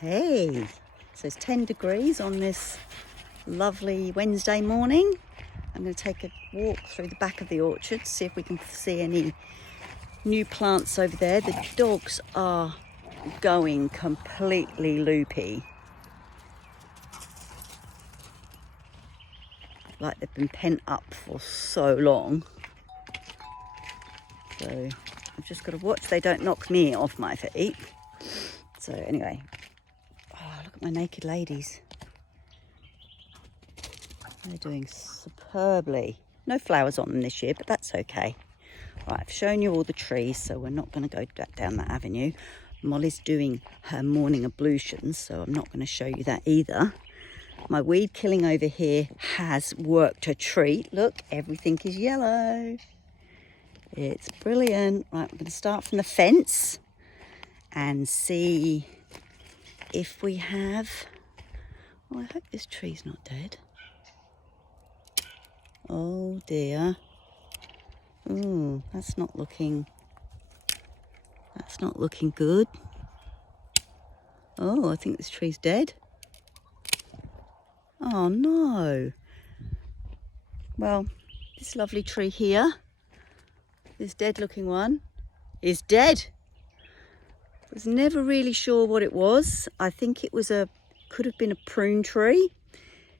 Hey, so it's 10 degrees on this lovely Wednesday morning. I'm going to take a walk through the back of the orchard to see if we can see any new plants over there. The dogs are going completely loopy, like they've been pent up for so long. So I've just got to watch they don't knock me off my feet. So anyway, oh, look at my naked ladies. They're doing superbly. No flowers on them this year, but that's okay. Right, I've shown you all the trees, so we're not going to go down that avenue. Molly's doing her morning ablutions, so I'm not going to show you that either. My weed killing over here has worked a treat. Look, everything is yellow. It's brilliant. Right, we're going to start from the fence and see if we have... Oh, I hope this tree's not dead. Oh dear. Ooh, that's not looking good. Oh, I think this tree's dead. Oh no. Well, this lovely tree here, this dead looking one, is dead. I was never really sure what it was. I think it was could have been a prune tree,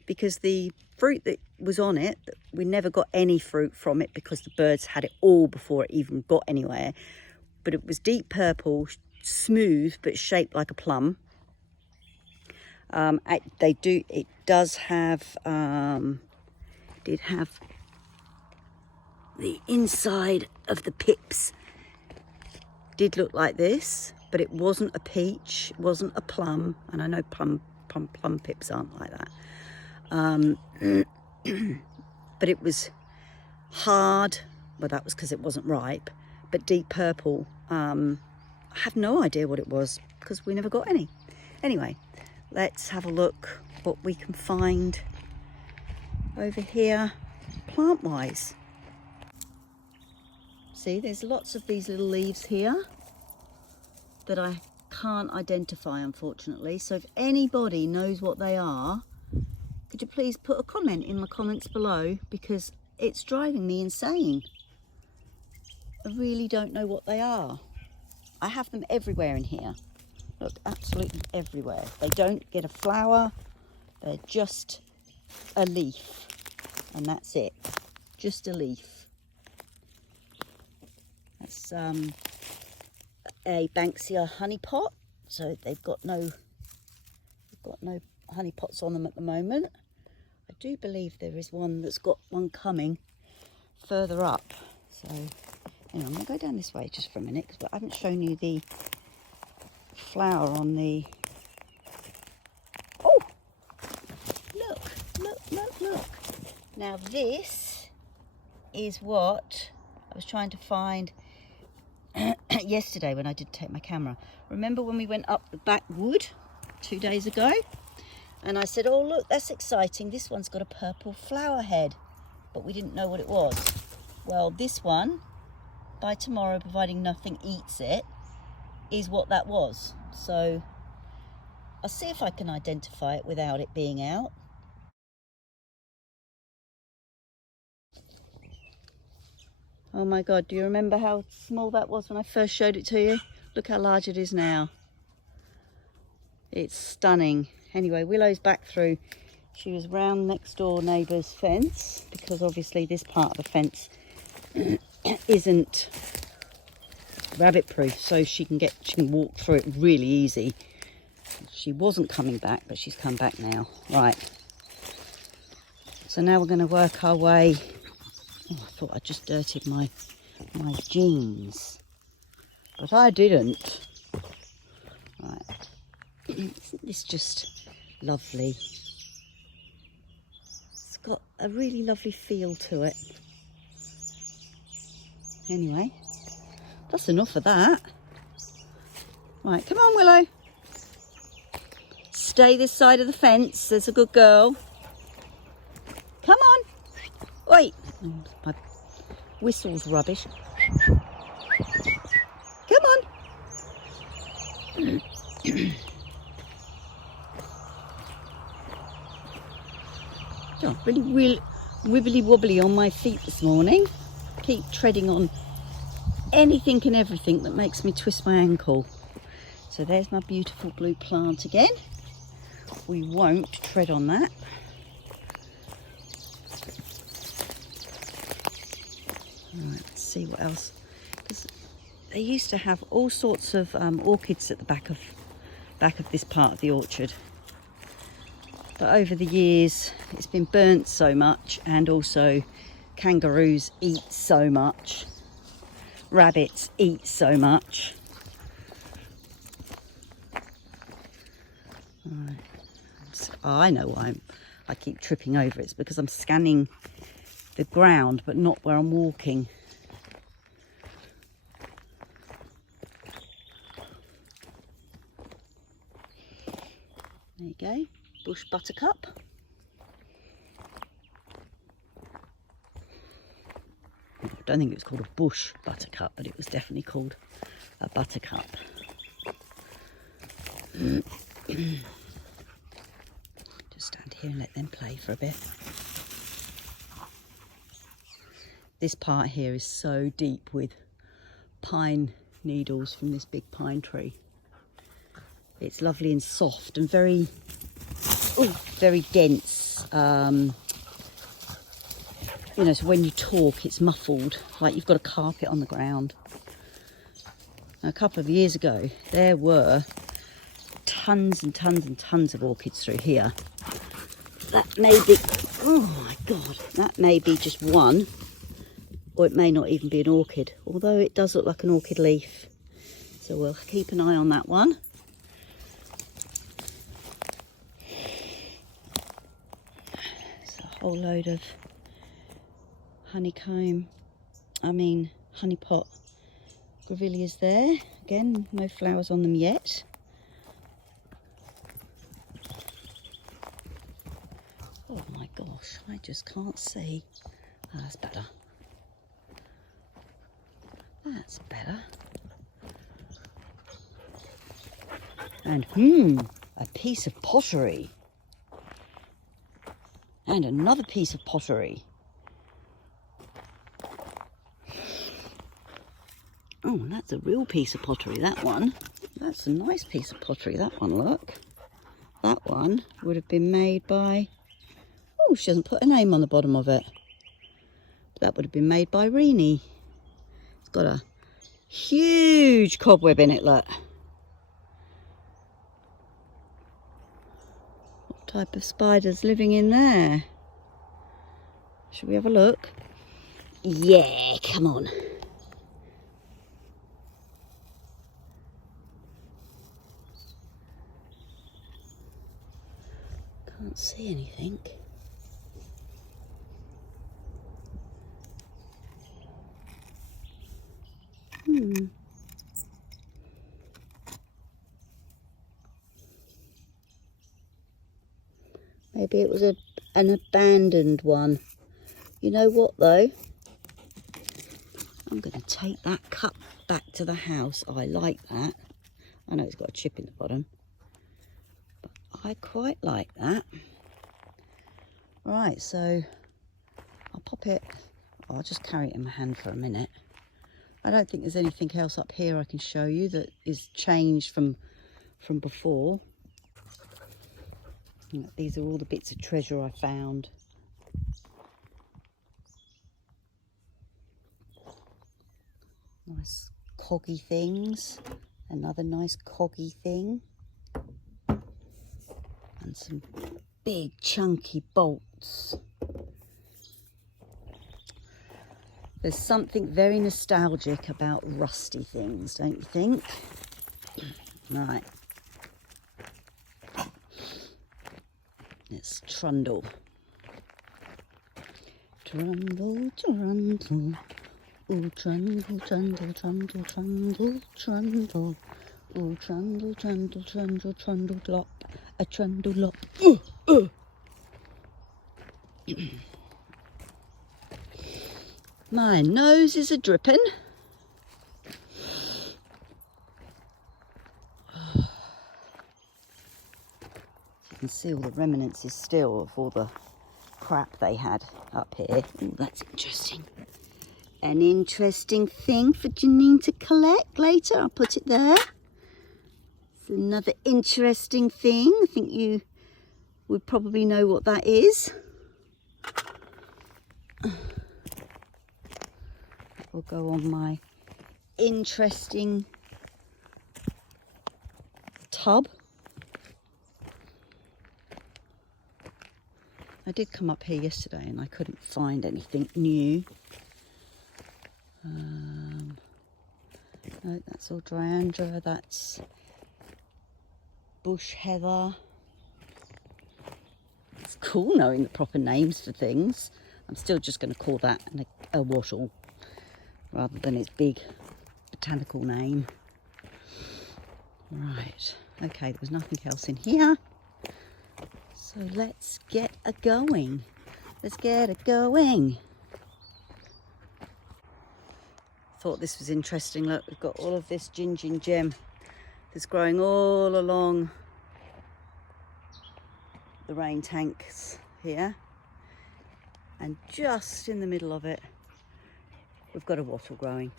because the fruit that was on it, we never got any fruit from it because the birds had it all before it even got anywhere. But it was deep purple, smooth, but shaped like a plum. It does have, did have the inside of the pips did look like this, but it wasn't a peach, it wasn't a plum, and I know plum pips aren't like that. But it was hard. Well, that was because it wasn't ripe, but deep purple. I have no idea what it was because we never got any. Anyway, let's have a look what we can find over here plant wise. See, there's lots of these little leaves here that I can't identify, unfortunately. So if anybody knows what they are, could you please put a comment in the comments below, because it's driving me insane. I really don't know what they are. I have them everywhere in here. Look, absolutely everywhere. They don't get a flower. They're just a leaf. And that's it. Just a leaf. That's a Banksia honey pot. So they've got no honey pots on them at the moment. I do believe there is one that's got one coming further up. So anyway, I'm going to go down this way just for a minute, because I haven't shown you the flower on the... Oh! Look. Now this is what I was trying to find yesterday when I did take my camera. Remember when we went up the back wood 2 days ago? And I said, oh look, that's exciting. This one's got a purple flower head, but we didn't know what it was. Well, this one, by tomorrow, providing nothing eats it, is what that was. So I'll see if I can identify it without it being out. Oh my God, do you remember how small that was when I first showed it to you? Look how large it is now. It's stunning. Anyway, Willow's back through. She was round next door neighbour's fence, because obviously this part of the fence isn't rabbit proof, so she can walk through it really easy. She wasn't coming back, but she's come back now. Right. So now we're going to work our way. Oh, I thought I just dirtied my jeans, but I didn't. Right. Isn't this just lovely? It's got a really lovely feel to it. Anyway, that's enough of that. Right, come on, Willow. Stay this side of the fence. There's a good girl. Come on. Wait. My whistle's rubbish. Come on. Oh, really wibbly wobbly on my feet this morning. Keep treading on anything and everything that makes me twist my ankle. So there's my beautiful blue plant again. We won't tread on that. Right, let's see what else. Because they used to have all sorts of orchids at the back of this part of the orchard. But over the years, it's been burnt so much, and also kangaroos eat so much, rabbits eat so much. Right. Oh, I know why I keep tripping over. It's because I'm scanning the ground, but not where I'm walking. There you go, bush buttercup. I don't think it was called a bush buttercup, but it was definitely called a buttercup. Just stand here and let them play for a bit. This part here is so deep with pine needles from this big pine tree. It's lovely and soft and very dense. You know, so when you talk, it's muffled, like you've got a carpet on the ground. Now, a couple of years ago, there were tons and tons and tons of orchids through here. That may be, oh my God, that may be just one, or it may not even be an orchid, although it does look like an orchid leaf. So we'll keep an eye on that one. It's a whole load of honeypot grevilleas there. Again, no flowers on them yet. Oh my gosh, I just can't see. Oh, that's better. That's better. And a piece of pottery. And another piece of pottery. Oh, that's a real piece of pottery, that one. That's a nice piece of pottery, that one, look. That one would have been made by... Oh, she hasn't put a name on the bottom of it. That would have been made by Reenie. It's got a huge cobweb in it, look. What type of spider's living in there? Should we have a look? Yeah, come on. Can't see anything. Maybe it was an abandoned one. You know what though? I'm going to take that cup back to the house. I like that. I know it's got a chip in the bottom, but I quite like that. Right, so I'll pop it. I'll just carry it in my hand for a minute. I don't think there's anything else up here I can show you that is changed from before. These are all the bits of treasure I found. Nice coggy things. Another nice coggy thing. And some big chunky bolts. There's something very nostalgic about rusty things, don't you think? Right. Let's trundle. Trundle, trundle. Ooh, trundle, trundle, trundle, trundle, trundle. Ooh, trundle, trundle, trundle, trundle, lop. A trundle, lop. My nose is a dripping. You can see all the remnants still of all the crap they had up here. Ooh, that's interesting. An interesting thing for Janine to collect later. I'll put it there. It's another interesting thing. I think you would probably know what that is. That will go on my interesting tub. I did come up here yesterday and I couldn't find anything new. No, that's all Dryandra, that's bush heather. It's cool knowing the proper names for things. I'm still just going to call that a wattle rather than its big botanical name. Right, okay, there was nothing else in here. So let's get a going. Let's get it going. Thought this was interesting. Look, we've got all of this gingin gem that's growing all along the rain tanks here, and just in the middle of it we've got a wattle growing.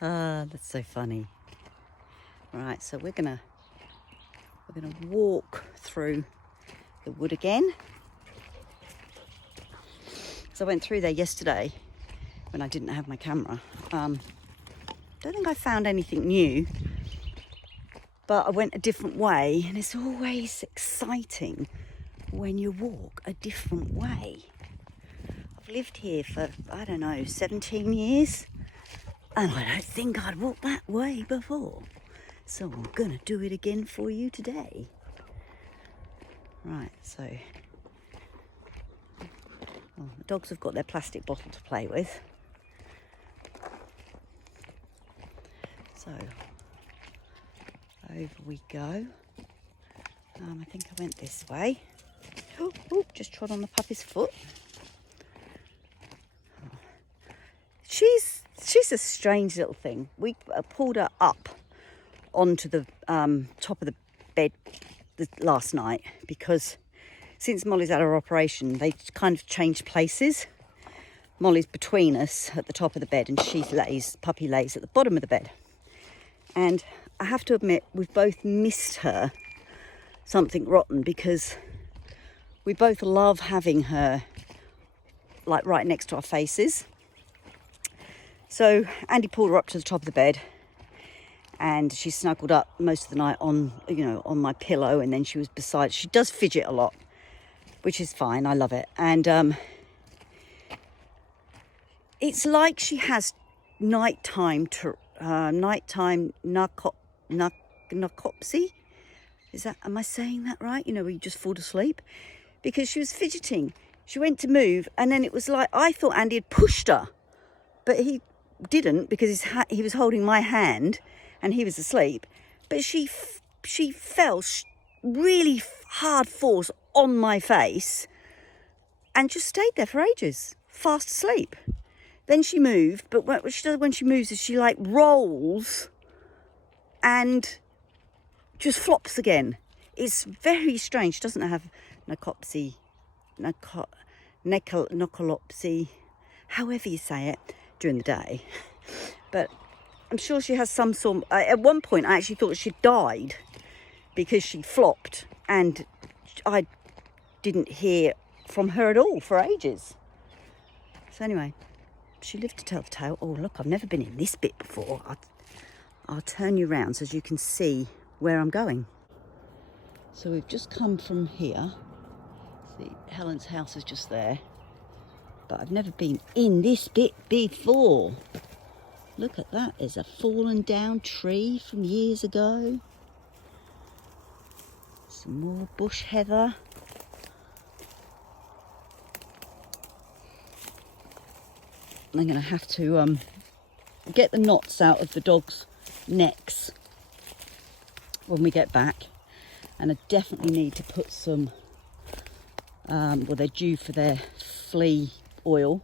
Ah, that's so funny. Right, so we're gonna walk through the wood again. So I went through there yesterday when I didn't have my camera. Don't think I found anything new, but I went a different way, and it's always exciting when you walk a different way. I've lived here for, I don't know, 17 years, and I don't think I'd walked that way before. So I'm gonna do it again for you today. Right, so the dogs have got their plastic bottle to play with. So over we go. I think I went this way. Oh, just trod on the puppy's foot. She's a strange little thing. We pulled her up onto the top of the bed last night because since Molly's had her operation, they kind of changed places. Molly's between us at the top of the bed, and puppy lays at the bottom of the bed. And I have to admit, we've both missed her something rotten because we both love having her like right next to our faces. So Andy pulled her up to the top of the bed, and she snuggled up most of the night on my pillow, and then she was beside. She does fidget a lot, which is fine. I love it. And it's like she has nighttime narcolepsy. Am I saying that right? Where you just fall asleep? Because she was fidgeting. She went to move, and then it was like I thought Andy had pushed her, but he didn't, because he was holding my hand and he was asleep. But she fell really hard force on my face and just stayed there for ages, fast asleep. Then she moved, but what she does when she moves is she like rolls and just flops again. It's very strange. She doesn't have narcolepsy, however you say it, during the day. But I'm sure she has some sort. At one point, I actually thought she died because she flopped, and I didn't hear from her at all for ages. So anyway, she lived to tell the tale. Oh, look, I've never been in this bit before. I'll turn you around so you can see where I'm going. So we've just come from here. See, Helen's house is just there. But I've never been in this bit before. Look at that. There's a fallen down tree from years ago. Some more bush heather. I'm going to have to get the knots out of the dogs' necks when we get back. And I definitely need to put some, they're due for their flea oil,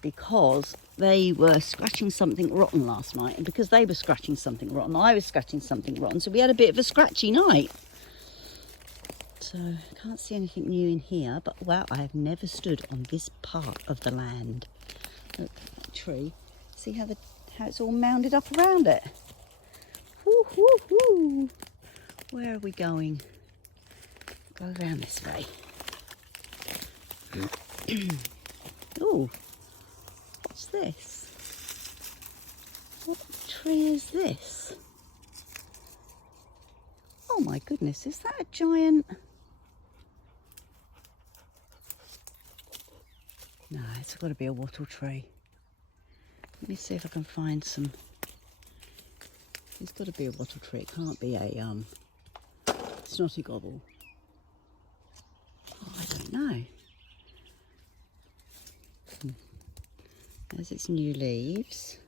because they were scratching something rotten last night, and because they were scratching something rotten, I was scratching something rotten, so we had a bit of a scratchy night. So I can't see anything new in here, but wow, I have never stood on this part of the land. Look, that tree. See how it's all mounded up around it? Woo, woo, woo. Where are we going? Go around this way. Oh, what's this? What tree is this? Oh my goodness, is that a giant? No, it's got to be a wattle tree. Let me see if I can find some. It's got to be a wattle tree. It can't be a snotty gobble. Oh, I don't know. There's its new leaves.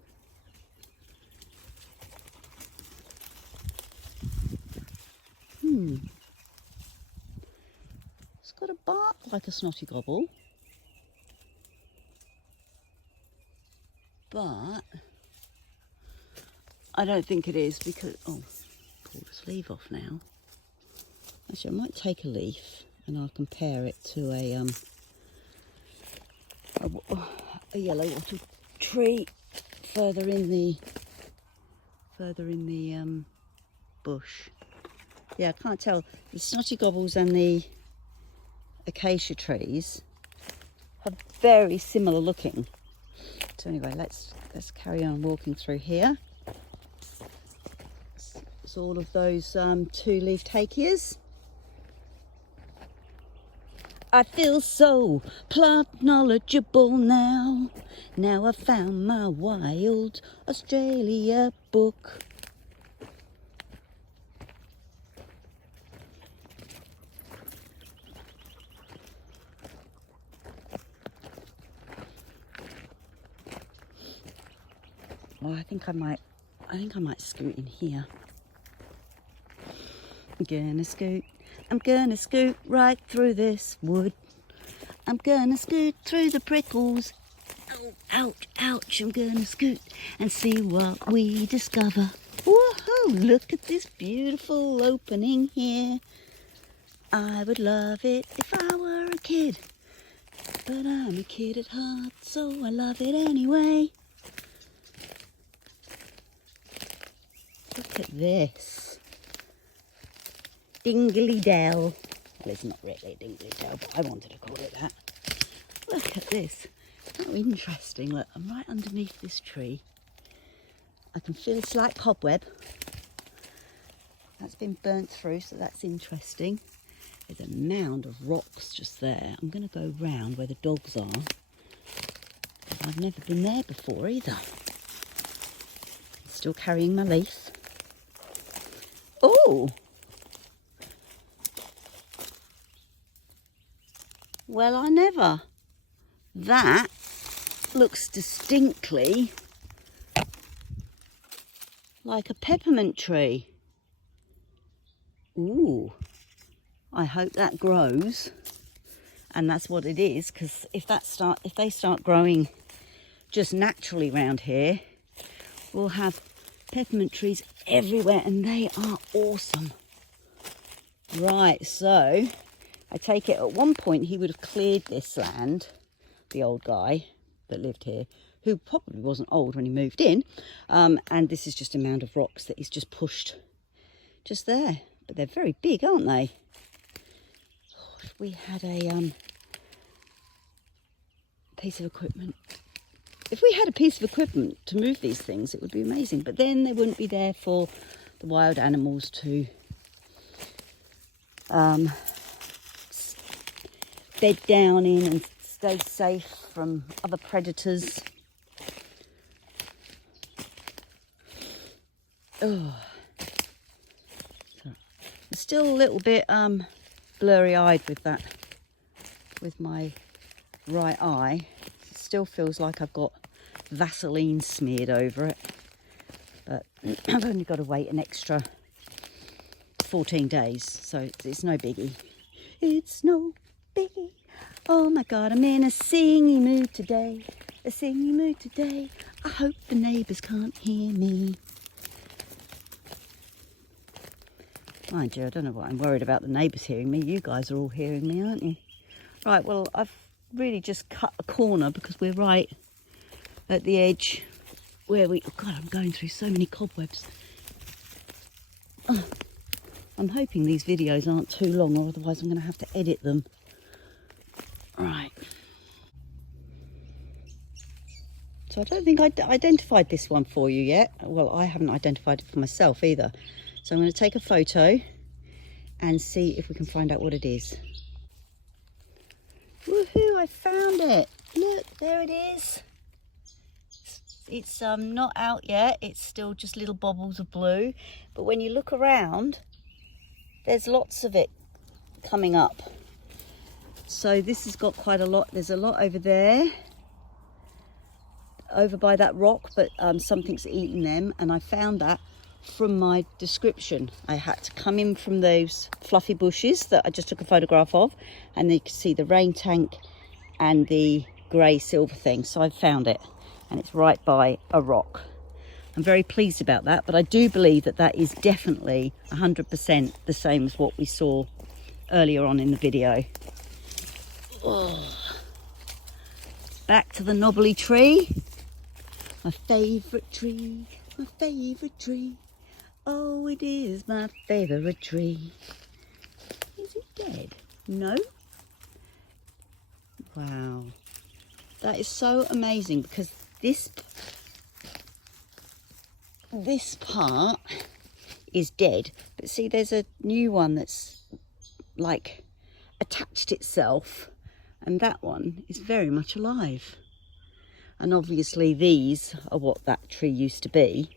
It's got a bark like a snotty gobble. But I don't think it is because, oh, pull this leaf off now. Actually, I might take a leaf and I'll compare it to a yellow wattle tree further in the bush. Yeah, I can't tell. The snotty gobbles and the acacia trees are very similar looking. So anyway, let's carry on walking through here. It's all of those two-leaved hakeas. I feel so plant knowledgeable now. Now I found my wild Australia book. Oh, I think I might scoot in here. I'm gonna scoot right through this wood. I'm gonna scoot through the prickles. Oh, ouch, ouch, I'm gonna scoot and see what we discover. Woohoo, look at this beautiful opening here. I would love it if I were a kid, but I'm a kid at heart, so I love it anyway. Look at this. Dingly Dell. Well, it's not really a Dingly Dell, but I wanted to call it that. Look at this. How interesting. Look, I'm right underneath this tree. I can feel a slight cobweb. That's been burnt through, so that's interesting. There's a mound of rocks just there. I'm going to go round where the dogs are. I've never been there before either. Still carrying my leaf. Oh! Well, I never. That looks distinctly like a peppermint tree. Ooh, I hope that grows. And that's what it is, because if they start growing just naturally around here, we'll have peppermint trees everywhere, and they are awesome. Right, so I take it at one point he would have cleared this land, the old guy that lived here, who probably wasn't old when he moved in, and this is just a mound of rocks that he's just pushed just there. But they're very big, aren't they? Oh, if we had a piece of equipment. If we had a piece of equipment to move these things, it would be amazing. But then they wouldn't be there for the wild animals to bed down in and stay safe from other predators. Oh, so I'm still a little bit blurry-eyed with that, with my right eye. It still feels like I've got Vaseline smeared over it, but I've only got to wait an extra 14 days, so it's no biggie. It's no biggie. Oh my God, I'm in a singy mood today. A singy mood today. I hope the neighbours can't hear me. Mind you, I don't know what I'm worried about the neighbours hearing me. You guys are all hearing me, aren't you? Right, well, I've really just cut a corner because we're right at the edge where we... Oh, God, I'm going through so many cobwebs. Oh, I'm hoping these videos aren't too long, or otherwise I'm going to have to edit them. Right. So I don't think I identified this one for you yet. Well, I haven't identified it for myself either. So I'm going to take a photo and see if we can find out what it is. Woohoo, I found it. Look, there it is. It's not out yet. It's still just little bobbles of blue. But when you look around, there's lots of it coming up. So this has got quite a lot. There's a lot over there, over by that rock, but something's eaten them. And I found that from my description. I had to come in from those fluffy bushes that I just took a photograph of, and you can see the rain tank and the grey silver thing. So I found it, and it's right by a rock. I'm very pleased about that, but I do believe that that is definitely 100% the same as what we saw earlier on in the video. Oh. Back to the knobbly tree. My favourite tree, my favourite tree. Oh, it is my favourite tree. Is it dead? No? Wow. That is so amazing, because this part is dead. But see, there's a new one that's like attached itself, and that one is very much alive. And obviously these are what that tree used to be.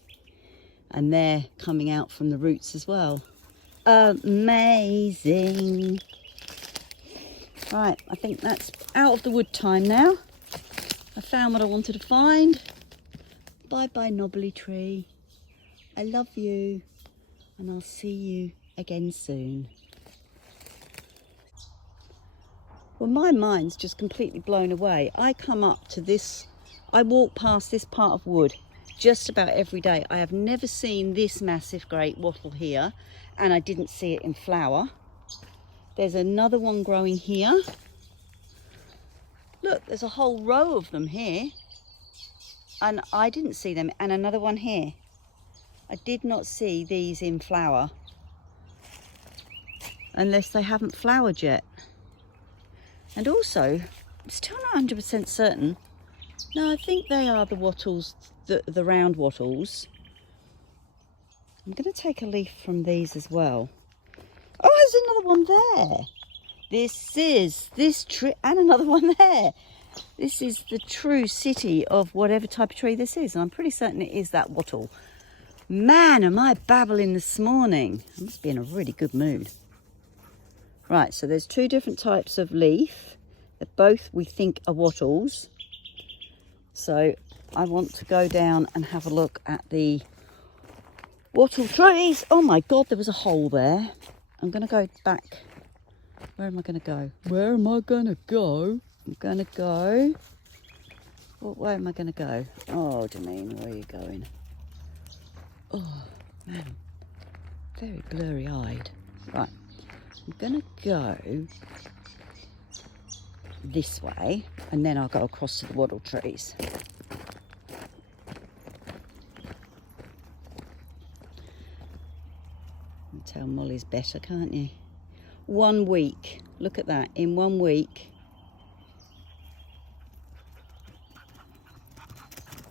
And they're coming out from the roots as well. Amazing. Right, I think that's out of the wood time now. I found what I wanted to find. Bye-bye, knobbly tree. I love you, and I'll see you again soon. Well, my mind's just completely blown away. I come up to this, I walk past this part of wood just about every day. I have never seen this massive great wattle here, and I didn't see it in flower. There's another one growing here. Look, there's a whole row of them here, and I didn't see them. And another one here. I did not see these in flower, unless they haven't flowered yet. And also, I'm still not 100% certain. No, I think they are the wattles, the round wattles. I'm going to take a leaf from these as well. Oh, there's another one there. This tree, and another one there. This is the true city of whatever type of tree this is. And I'm pretty certain it is that wattle. Man, am I babbling this morning. I must be in a really good mood. Right, so there's two different types of leaf. They're both, we think, are wattles. So I want to go down and have a look at the wattle trees. Oh my God, there was a hole there. I'm going to go back. Where am I going to go? Where am I going to go? I'm going to go. Well, where am I going to go? Oh, Janine, where are you going? Oh, man. Very blurry-eyed. Right. I'm going to go this way, and then I'll go across to the wattle trees. You can tell Molly's better, can't you? 1 week. Look at that. In 1 week.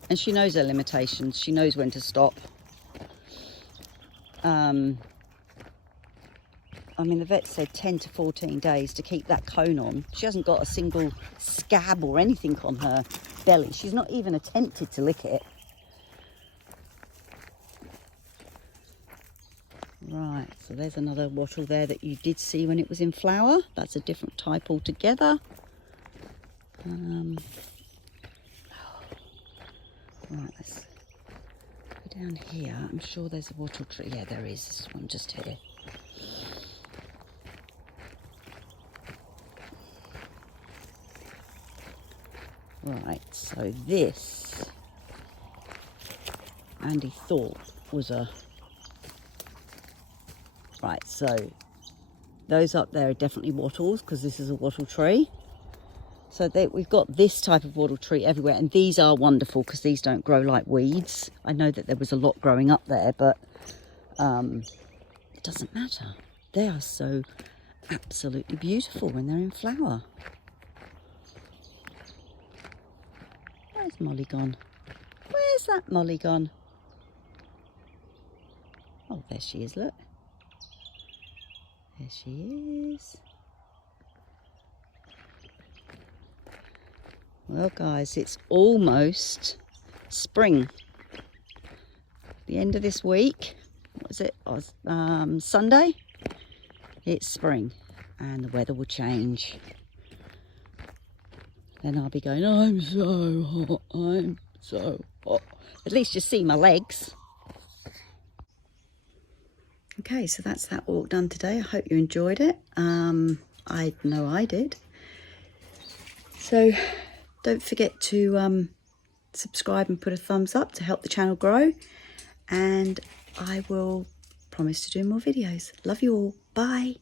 And she knows her limitations. She knows when to stop. I mean, the vet said 10 to 14 days to keep that cone on. She hasn't got a single scab or anything on her belly. She's not even attempted to lick it. Right, so there's another wattle there that you did see when it was in flower. That's a different type altogether. Right, let's go down here. I'm sure there's a wattle tree. Yeah, there is. This one just here. Right, so this Andy thought was a... Right, so those up there are definitely wattles because this is a wattle tree. So we've got this type of wattle tree everywhere, and these are wonderful because these don't grow like weeds. I know that there was a lot growing up there, but it doesn't matter. They are so absolutely beautiful when they're in flower. Where's Molly gone? Where's that Molly gone? Oh, there she is, look. There she is. Well, guys, it's almost spring. The end of this week, what was it? Sunday? It's spring and the weather will change. Then I'll be going, I'm so hot, I'm so hot. At least you see my legs. Okay, so that's that walk done today. I hope you enjoyed it. I know I did. So don't forget to subscribe and put a thumbs up to help the channel grow. And I will promise to do more videos. Love you all. Bye.